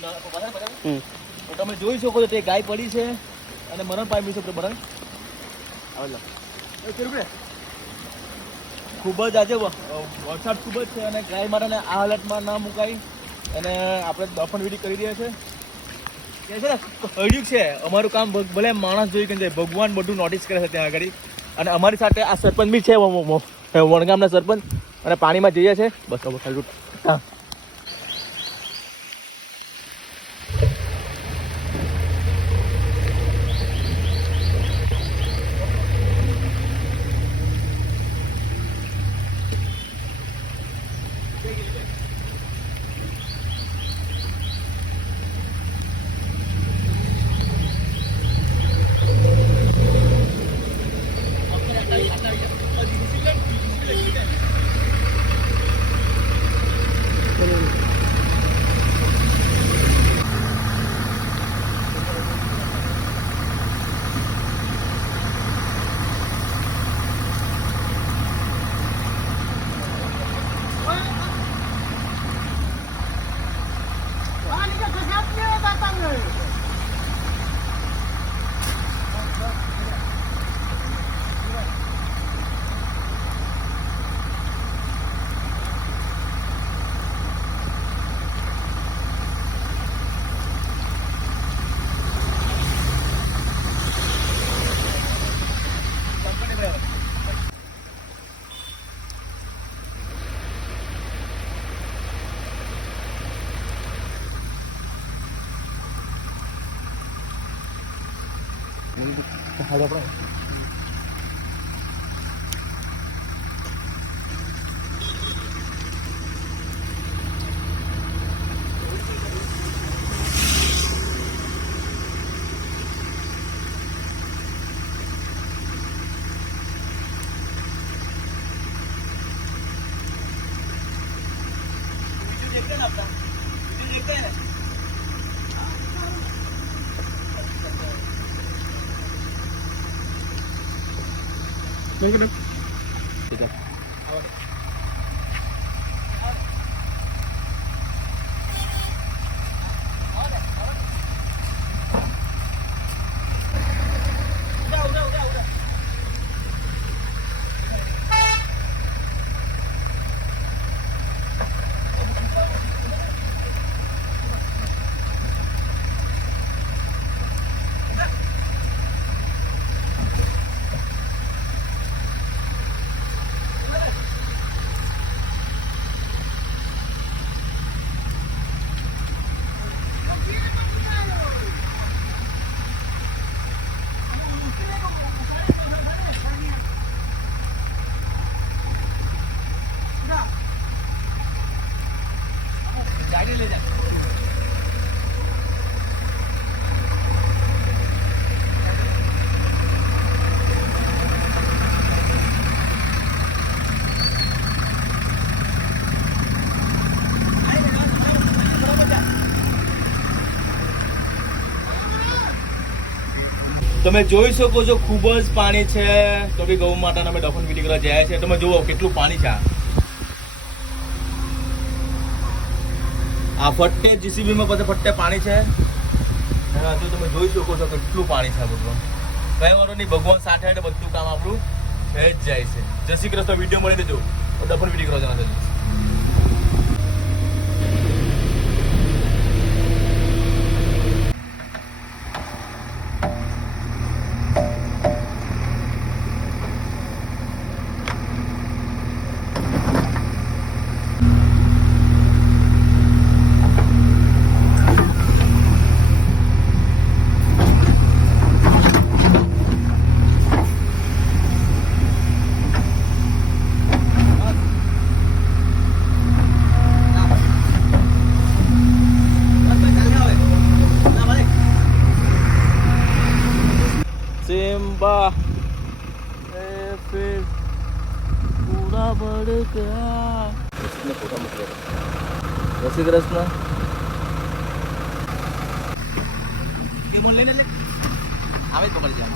તો તમે જોઈ શકો છો તે ગાય પડી છે અને મરણ પામી છે. મરણ ખૂબ જ આજે વરસાદ ખૂબ જ છે અને ગાય મારાને આ હાલતમાં ના મુકાય અને આપણે દફન વિધિ કરી રહ્યા છે. કે છે ને હળ્યું છે અમારું કામ, ભલે માણસ જોઈ કે ભગવાન બધું નોટિસ કરે છે ત્યાં આગળ. અને અમારી સાથે આ સરપંચ બી છે, વણગામના સરપંચ, અને પાણીમાં જઈએ છે. બસ હા તમે જોઈ શકો છો ખૂબ જ પાણી છે. તો બી ગૌ માતાને અમે દફન વિધિ કરવા જાય છે. તમે જુઓ કેટલું પાણી છે. આ ફટ્ટે જીસીબીમાં પછી ફટ્ટે પાણી છે. તો તમે જોઈ શકો છો કેટલું પાણી છે. બધું કઈ વારો નહીં, ભગવાન સાથે એટલે બધું કામ આપણું થઈ જ જાય છે. જય શ્રી કૃષ્ણ. વિડીયો મળી દેજો, દફન વિધિ કરવા જણા છે. सिम्बा फिर पूरा बढ़ गया. फोटा मोकलो. जय श्री कृष्ण. के बोल ले ले. आवे पकड़ जा.